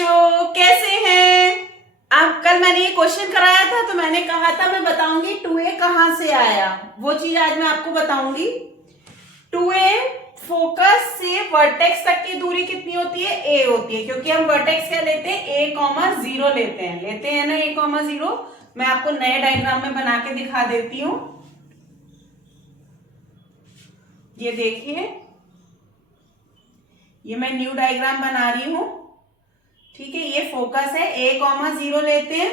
बच्चों, कैसे हैं आप? कल मैंने ये क्वेश्चन कराया था तो मैंने कहा था मैं बताऊंगी 2a कहां से आया। वो चीज आज मैं आपको बताऊंगी। 2a फोकस से वर्टेक्स तक की दूरी कितनी होती है? a होती है, क्योंकि हम वर्टेक्स क्या लेते हैं? a,0 लेते हैं ना a,0। मैं आपको नए डायग्राम में बना के दिखा देती हूं। ये देखिए, ये मैं न्यू डायग्राम बना रही हूं। ठीक है, ये फोकस है, a,0 लेते हैं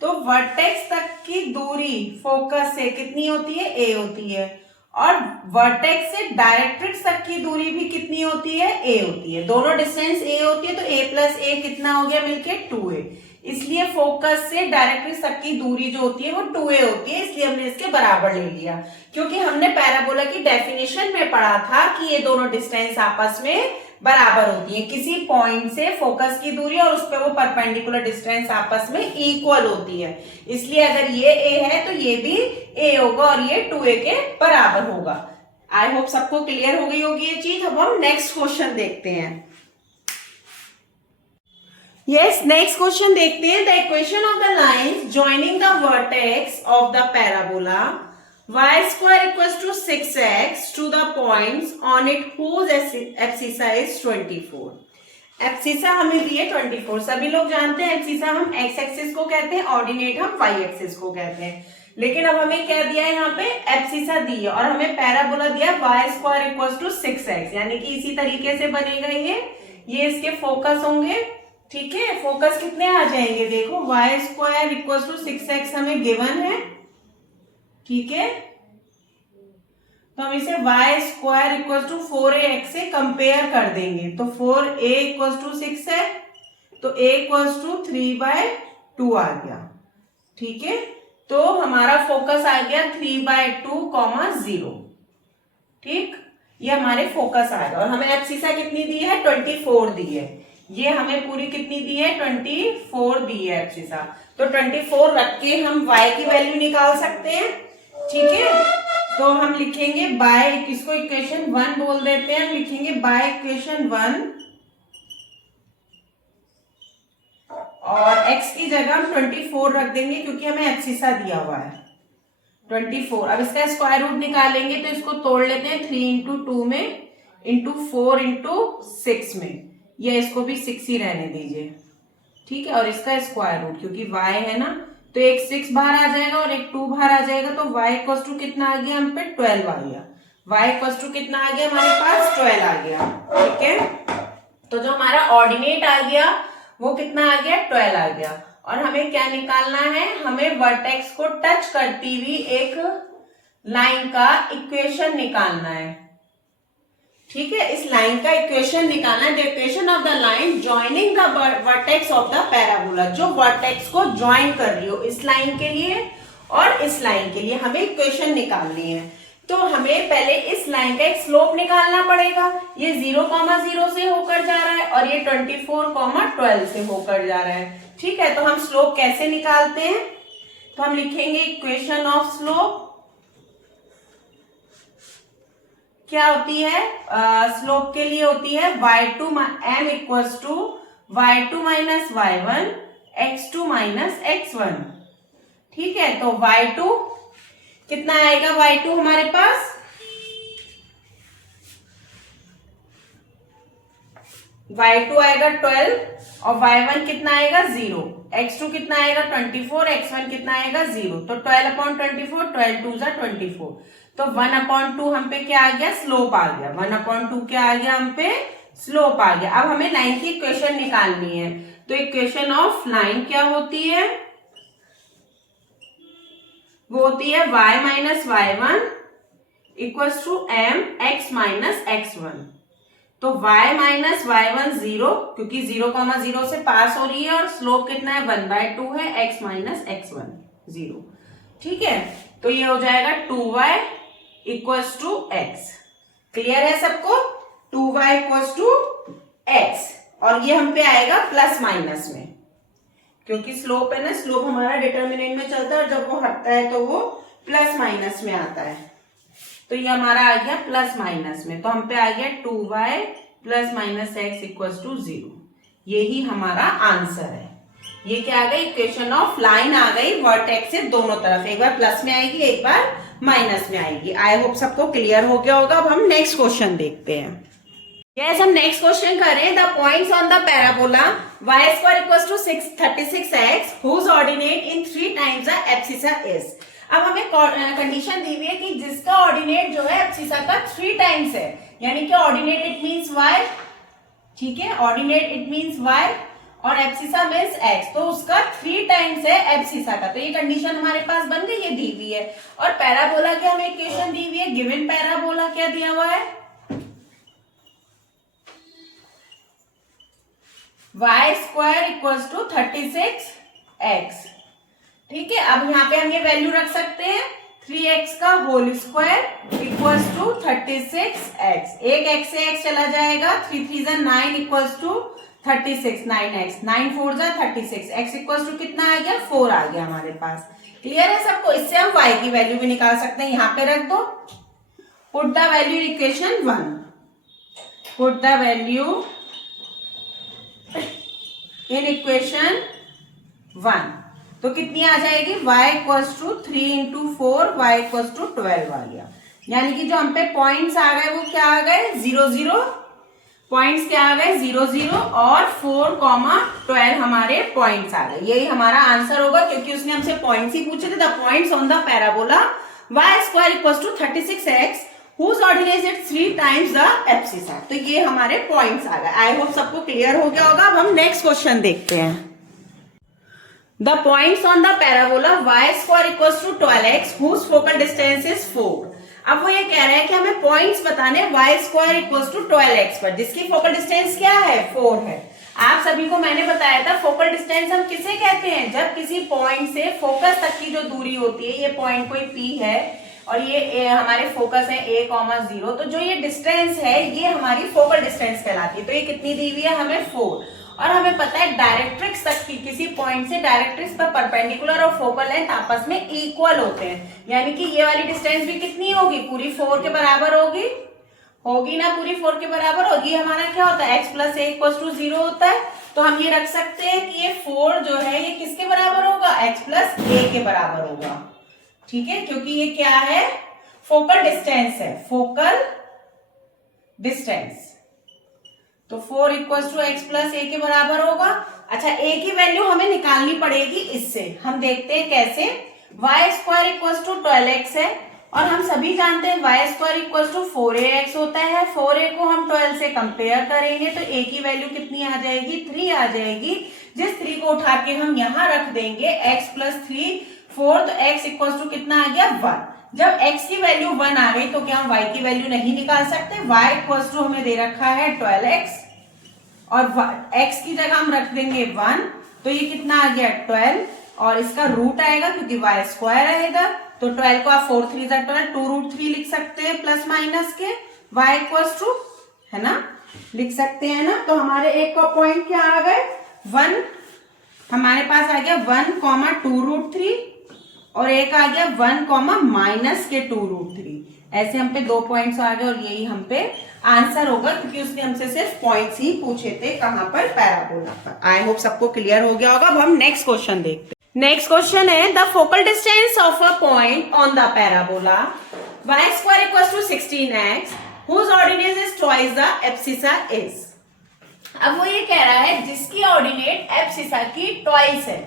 तो वर्टेक्स तक की दूरी फोकस से कितनी होती है? a होती है। और वर्टेक्स से डायरेक्ट्रिक्स तक की दूरी भी कितनी होती है? a होती है। दोनों डिस्टेंस a होती है तो a प्लस a कितना हो गया मिलके? 2a। इसलिए फोकस से डायरेक्ट्रिक्स तक की दूरी जो होती है वो 2a होती है, इसलिए हमने इसके बराबर ले लिया। क्योंकि हमने पैराबोला की डेफिनेशन में पढ़ा था कि ये दोनों डिस्टेंस आपस में बराबर होती है। किसी पॉइंट से फोकस की दूरी और उस पर वो परपेंडिकुलर डिस्टेंस आपस में इक्वल होती है। इसलिए अगर ये a है तो ये भी a होगा और ये 2a के बराबर होगा। आई होप सबको क्लियर हो गई होगी ये चीज। अब हम नेक्स्ट क्वेश्चन देखते हैं। यस, नेक्स्ट क्वेश्चन देखते हैं। The equation of the lines joining the vertex of the parabola y square equals to 6x to the points on it whose abscissa is 24। Abscissa हमें दी है 24। सभी लोग जानते हैं एब्सिसा हम x एक्सिस को कहते हैं, ऑर्डिनेट हम y एक्सिस को कहते हैं। लेकिन अब हमें क्या दिया है? यहाँ पे एब्सिसा दी है और हमें पैराबोला दिया y square equals to 6x, यानी कि इसी तरीके से बनेगा ये इसके फोकस होंगे। ठीक है, फोकस कितने आ जाएंगे? देखो, y square equals to 6x हमें गिवन है। ठीक है, तो हम इसे y square equal to 4ax से कंपेयर कर देंगे तो 4a इक्वल टू 6 है तो a इक्वल टू 3/2 आ गया। ठीक है, तो हमारा फोकस आ गया 3/2, ठीक, ये हमारे फोकस आएगा। और हमें एब्सिसा कितनी दी है? 24 दी है। ये हमें पूरी कितनी दी है? 24 दी है एब्सिसा। तो 24 रख के हम y की वैल्यू निकाल सकते हैं। ठीक है, तो हम लिखेंगे बाय, इसको इक्वेशन 1 बोल देते हैं। हम लिखेंगे बाय इक्वेशन 1 और x की जगह हम 24 रख देंगे क्योंकि हमें एब्सिसा दिया हुआ है 24। अब इसका स्क्वायर रूट निकालेंगे तो इसको तोड़ लेते हैं 3 इंटू 2 में, इंटू 4 इंटू 6 में, या इसको भी 6 ही रहने दीजिए। ठीक है, और इसका स्क्वायर रूट, क्योंकि y है ना तो एक 6 बाहर आ जाएगा और एक 2 बाहर आ जाएगा तो y इक्वल टू कितना आ गया? हम पे 12 आ गया। y इक्वल टू कितना आ गया हमारे पास? 12 आ गया। ठीक है, तो जो हमारा ऑर्डिनेट आ गया वो कितना आ गया? 12 आ गया। और हमें क्या निकालना है? हमें वर्टेक्स को टच करती हुई एक लाइन का इक्वेशन निकालना है। ठीक है, इस लाइन का इक्वेशन निकालना है। The equation of the line joining the vertex of the parabola, जो वर्टेक्स को ज्वाइन कर रही हो इस लाइन के लिए और इस लाइन के लिए हमें इक्वेशन निकालनी है। तो हमें पहले इस लाइन का एक स्लोप निकालना पड़ेगा। ये 0,0 से होकर जा रहा है और ये 24,12 से होकर जा रहा है। ठीक है, तो हम स्लोप कैसे निकालते हैं? तो हम लिखेंगे इक्वेशन ऑफ स्लोप क्या होती है? स्लोप के लिए होती है y2 m equals to y2 minus y1 x2 minus x1। ठीक है, तो y2 कितना आएगा? y2 हमारे पास y2 आएगा 12 और y1 कितना आएगा? 0। x2 कितना आएगा? 24। x1 कितना आएगा? 0। तो 12/24, 12 2 जा 24। तो 1/2 हम पे क्या आ गया? स्लोप आ गया। 1/2 क्या आ गया हम पे? स्लोप आ गया। अब हमें लाइन की इक्वेशन निकालनी है। तो इक्वेशन ऑफ लाइन क्या होती है? वो होती है y minus y1 equals to m x minus x1। तो y माइनस y1 0, क्योंकि 0,0 से पास हो रही है और स्लोप कितना है? 1/2 है, x माइनस x1 0। ठीक है, तो ये हो जाएगा 2y equals to x। Clear है सबको? 2y इक्वल्स टू x और ये हम पे आएगा प्लस माइनस में, क्योंकि स्लोप है ना, स्लोप हमारा डिटर्मिनेंट में चलता है और जब वो हटता है तो वो प्लस माइनस में आता है। तो ये हमारा आ गया प्लस माइनस में, तो हम पे आ गया 2y plus minus x equals to 0। यही हमारा आंसर है। ये क्या आ गई, इक्वेशन ऑफ लाइन आ गई वर्टेक्स से दोनों तरफ, एक बार प्लस में आएगी एक बार माइनस में आएगी। आई होप सबको क्लियर हो गया होगा। अब हम नेक्स्ट क्वेश्चन देखते हैं। यस, हम नेक्स्ट क्वेश्चन करें। The points on the parabola y square equals to 36x whose ordinate in 3 times the abscissa is. अब हमें कंडीशन दी हुई है कि जिसका ऑर्डिनेट जो है एब्सिसा का 3 टाइम्स है, यानी कि ऑर्डिनेट इट मींस y, ठीक है, ऑर्डिनेट इट मींस y और एब्सिसा मींस x, तो उसका 3 टाइम्स है एब्सिसा का। तो ये कंडीशन हमारे पास बन गई, ये दी हुई है। और पैराबोला की हमें इक्वेशन दी हुई है, गिवन पैराबोला क्या दिया हुआ है, y square equals to 36x, ठीक है। अब यहाँ पे हम ये वैल्यू रख सकते हैं, 3x का whole square equals to 36x, एक x से x चला जाएगा, 3 3 जा 9 इक्वल्स टू 36, 9x, 9 4 जा 36, x इक्वल्स टू कितना आ गया, 4 आ गया हमारे पास। क्लियर है सबको। इससे हम y की वैल्यू भी निकाल सकते हैं, यहाँ पे रख दो, put the value equation 1, put the value in equation 1, तो कितनी आ जाएगी, y equals to 3 into 4, y equals to 12 आ गया। यानी कि जो हम पे पॉइंट्स आ गए वो क्या आ गए, 0 0, पॉइंट्स क्या आ गए 0 0 और 4,12 हमारे पॉइंट्स आ गए। यही हमारा आंसर होगा, क्योंकि उसने हमसे पॉइंट्स ही पूछे थे। The points on the parabola y square equals to 36x whose ordinate is 3 times the abscissa। तो ये हमारे पॉइंट्स आ गए। आई होप सबको क्लियर हो गया होगा। अब हम नेक्स्ट क्वेश्चन देखते हैं। The points on the parabola y square equals to 12x whose focal distance is 4। अब वो ये कह रहा है कि हमें पॉइंट्स बताने y square equals to 12x पर, जिसकी फोकल डिस्टेंस क्या है, 4 है। आप सभी को मैंने बताया था फोकल डिस्टेंस हम किसे कहते हैं, जब किसी पॉइंट से फोकस तक की जो दूरी होती है, ये पॉइंट कोई P है और ये हमारे फोकस है a,0, तो जो ये डिस्टेंस है ये हमारी फोकल डिस्टेंस कहलाती है। तो ये कितनी दी हुई है हमें, 4। और हमें पता है डायरेक्ट्रिक्स तक की, किसी पॉइंट से डायरेक्ट्रिक्स पर परपेंडिकुलर और फोकल लेंथ आपस में इक्वल होते हैं, यानी कि ये वाली डिस्टेंस भी कितनी होगी, पूरी 4 के बराबर होगी ना, पूरी 4 के बराबर होगी। हमारा क्या होता है, x plus a equals to 0 होता है। तो हम ये रख सकते हैं कि ये 4 जो है ये किसके बराबर होगा, x प्लस ए के बराबर होगा, ठीक है, क्योंकि ये क्या है, फोकल डिस्टेंस है, फोकल डिस्टेंस। तो 4 equals to x plus A के बराबर होगा। अच्छा, ए की वैल्यू हमें निकालनी पड़ेगी, इससे हम देखते हैं कैसे। y square equals to 12x है और हम सभी जानते हैं y square equals to 4ax होता है। 4a को हम 12 से कंपेयर करेंगे तो a की वैल्यू कितनी आ जाएगी, 3 आ जाएगी। जिस 3 को उठा के हम यहाँ रख देंगे x प्लस 3 4, तो x इक्वल्स टू कितना आ गया, 1। जब x की वैल्यू 1 आ गई तो क्या हम y की वैल्यू नहीं निकाल सकते। y इक्वल्स टू हमें दे रखा है 12x और x की जगह हम रख देंगे 1, तो ये कितना आ गया 12 और इसका रूट आएगा क्योंकि y स्क्वायर आएगा। तो 12 को आप 4 3 जा 12, 2√3 लिख सकते हैं प्लस माइनस के, y इक्वल्स टू, है ना, लिख सकते हैं ना। तो हमारे एक का पॉइंट क्या आ गए, 1, हमारे पास आ गया 1, 2√3 और एक आ गया 1, माइनस के 2√3। ऐसे हम पे 2 पॉइंट्स आ गए और यही हम पे आंसर होगा, क्योंकि उसने हमसे सिर्फ पॉइंट्स ही पूछे थे, कहां पर, पैराबोला पर। आई होप सबको क्लियर हो गया होगा। अब हम नेक्स्ट क्वेश्चन देखते हैं। नेक्स्ट क्वेश्चन है, the focal distance of a point on the parabola y square equals to 16x whose ordinate is twice the abscissa is। अब वो ये कह रहा है जिसकी ऑर्डिनेट एब्सिसा की ट्वाइस है।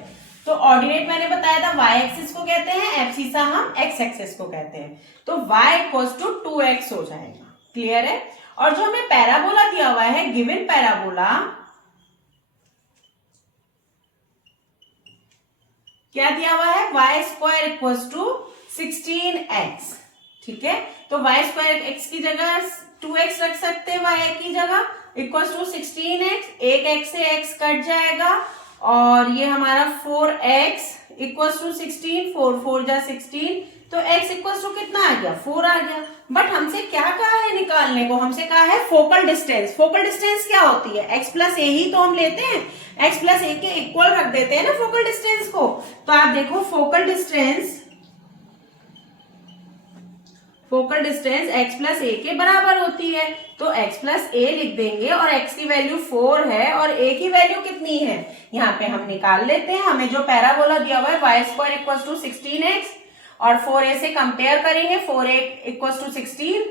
तो ऑर्डिनेट मैंने बताया था y एक्सिस को कहते हैं, एब्सिसा हम x एक्सिस को कहते हैं। तो y इक्वल्स टू 2x हो जाएगा। क्लियर है। और जो हमें पैराबोला दिया हुआ है, गिवन पैराबोला क्या दिया हुआ है, y square equals to 16x। ठीक है, तो y स्क्वायर x की जगह 2x रख सकते हैं, y की जगह इक्वल्स टू 16x, एक x से x कट जाएगा और ये हमारा 4x इक्वल्स टू 16, 4 4 जा 16, तो x इक्वल्स टू कितना आ गया, 4 आ गया। बट हमसे क्या कहा है निकालने को, हमसे कहा है फोकल डिस्टेंस। फोकल डिस्टेंस क्या होती है, x प्लस ए ही तो हम लेते हैं, x प्लस ए के इक्वल रख देते हैं ना फोकल डिस्टेंस को। तो आप देखो focal distance focal distance x plus A के बराबर होती है, तो x प्लस ए लिख देंगे और x की वैल्यू 4 है और a की वैल्यू कितनी है यहाँ पे हम निकाल लेते हैं। हमें जो पैराबोला दिया हुआ है y square equal to 16x और 4a से कंपेयर करेंगे, 4a इक्वल टू 16,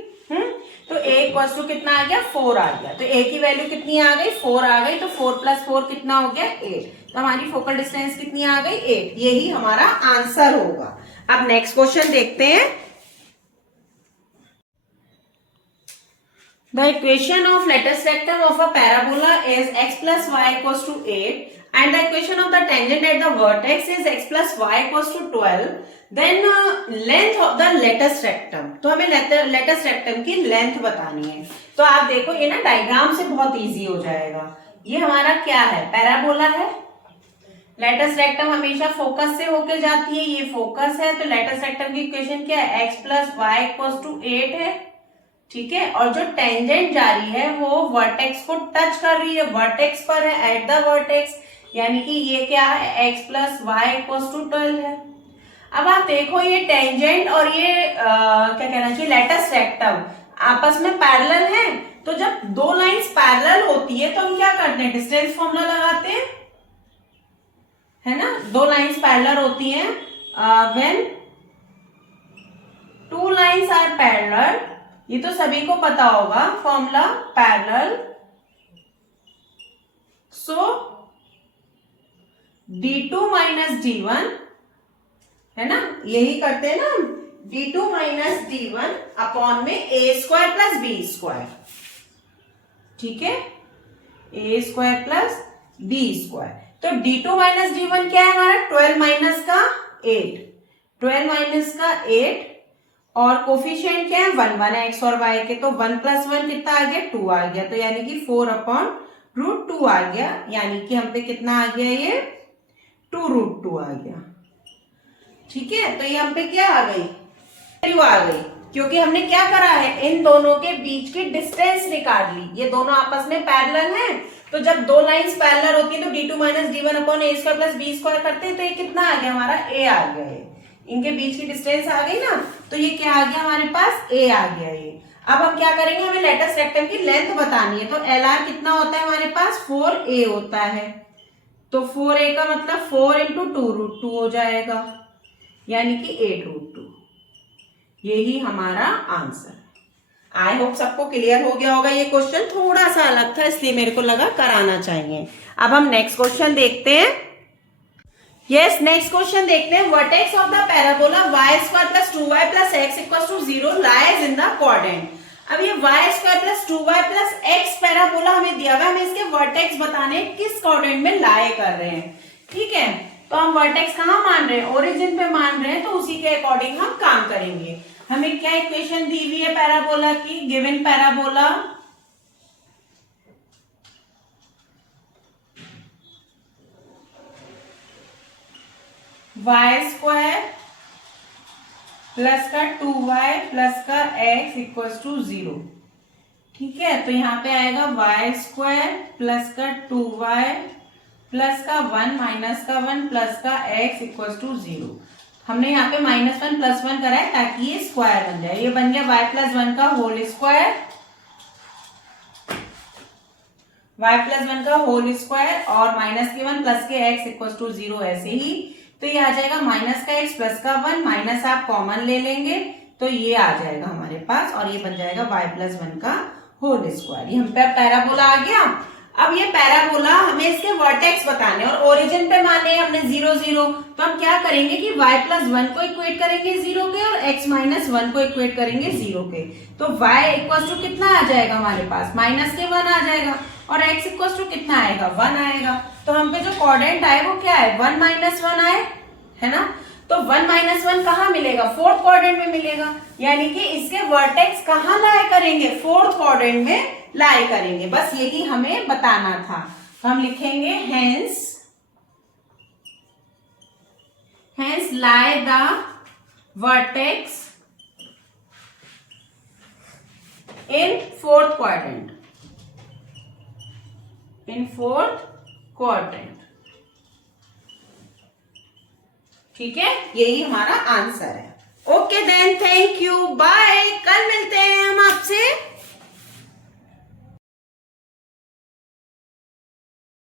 तो a इक्वल टू कितना आ गया 4 आ गया, तो a की वैल्यू कितनी आ गई 4 आ गई, तो 4 प्लस 4 कितना हो गया 8, तो हमारी फोकल डिस्टेंस कितनी आ गई 8, यही हमारा आंसर होगा। अब नेक्स्ट क्वेश्चन देखते हैं। The equation of lattice rectum of a parabola is x plus y equals to 8 and the equation of the tangent at the vertex is x plus y equals to 12. Then length of the lattice rectum, तो हमें lattice rectum की length बतानी है। तो आप देखो ये ना डायग्राम से बहुत इजी हो जाएगा। ये हमारा क्या है, पैराबोला है। लेटस रेक्टम हमेशा फोकस से होके जाती है, ये फोकस है, तो लेटस रेक्टम की इक्वेशन क्या है, x plus y equal to 8 है, ठीक है। और जो टेंजेंट जा रही है वो वर्टेक्स को टच कर रही है, वर्टेक्स पर है, एट द वर्टेक्स, यानी कि ये क्या है x plus y equal to 12 है। अब आप देखो ये टेंजेंट और ये क्या कहना चाहिए लेटस रेक्टम आपस में पैरेलल है, तो जब दो लाइंस पैरेलल होती है तो हम क्या करते हैं, डिस्टेंस फॉर्मूला लगाते हैं, है ना। दो लाइंस पैरेलल होती हैं, when two lines are parallel, ये तो सभी को पता होगा फॉर्मूला पैरेलल, सो d2 माइनस d1, है ना, यही करते हैं ना, d2 माइनस d1 अपॉन में a square plus b square, ठीक है, a square plus b square. तो d2 माइनस d1 क्या है हमारा, 12 माइनस का 8, 12 माइनस का 8 और कोफिशिएंट क्या है 1, 1 है x और y के, तो 1 प्लस 1 कितना आ गया 2 आ गया, तो यानी कि 4 अपॉन रूट 2 आ गया, यानी कि हम पे कितना आ गया ये 2 रूट 2 आ गया, ठीक है। तो ये हम पे क्या आ गई, वैल्यू आ गई, क्योंकि हमने क्या करा है, इन दोनों के बीच की डिस्टेंस निकाल ली, ये दोनों आपस में पैरेलल हैं, तो जब दो लाइंस पैरेलल होती है तो d2 minus d1 upon a square plus b square करते हैं, तो ये कितना आ गया हमारा a आ गया है, इनके बीच की डिस्टेंस आ गई ना, तो ये क्या आ गया हमारे पास a आ गया ये। अब हम क्या करेंगे, हमें लेटस रेक्टम की लेंथ बतानी है, तो LR कितना होता है हमारे पास 4a होता है, तो 4a का मतलब 4 इंटू 2 रूट 2 हो जाएगा, यानी कि 8 रूट 2, यही हमारा आंसर। आई होप सबको क्लियर हो गया होगा। ये क्वेश्चन थोड़ा सा अलग था इसलिए मेरे को लगा कराना चाहिए। अब हम नेक्स्ट क्वेश्चन देखते हैं। यस, नेक्स्ट क्वेश्चन देखते हैं। Vertex of the parabola y square plus 2y plus x equal to 0 lies in the quadrant. अब ये y square plus 2y plus x parabola हमें दिया हुआ है, हमें इसके वर्टेक्स बताने किस क्वाड्रेंट में लाए कर रहे हैं, ठीक है। तो हम वर्टेक्स कहाँ मान रहे हैं, ओरिजिन पे मान रहे हैं, तो उसी के अकॉर्डिंग हम काम करेंगे। हमें क्या इक्वेशन दी हुई है पैराबोला की, given parabola y square plus का 2y प्लस का x इक्वल टू 0, ठीक है। तो यहाँ पे आएगा y स्क्वायर प्लस का 2y प्लस का 1 माइनस का 1 प्लस का x इक्वल टू 0। हमने यहाँ पे -1 प्लस 1 करा है ताकि ये स्क्वायर बन जाए, ये बन गया y प्लस 1 का होल स्क्वायर, y प्लस 1 का होल स्क्वायर और माइनस के 1 प्लस के x इक्वल टू 0, ऐसे ही। तो ये आ जाएगा माइनस का x प्लस का 1, माइनस आप कॉमन ले लेंगे तो ये आ जाएगा हमारे पास और ये बन जाएगा y प्लस 1 का होल स्क्वायर। ये हम पे पैराबोला आ गया। अब ये पैराबोला हमें इसके वर्टेक्स बताने और ओरिजिन पे माने हमने 0 0, तो हम क्या करेंगे कि y प्लस 1 को इक्वेट करेंगे 0 के और x माइनस 1 को इक्वेट करेंगे 0 के, तो y इक्वल टू कितना आ जाएगा हमारे पास माइनस के 1 आ जाएगा और x इक्वल टू कितना आएगा 1 आएगा। तो हम पे जो क्वाड्रेंट आए वो क्या है 1 माइनस 1 आए, है ना। तो 1 माइनस 1 कहाँ मिलेगा, फोर्थ क्वाड्रेंट में मिलेगा, यानी कि इसके वर्टेक्स कहाँ लाए करेंगे, फोर्थ क्वाड्रेंट में लाए करेंगे। बस यही हमें बताना था। तो हम लिखेंगे hence lie the vertex in fourth quadrant, in fourth quadrant, ठीक है, यही हमारा आंसर है। Okay. Okay then, thank you, bye. कल मिलते हैं हम आपसे।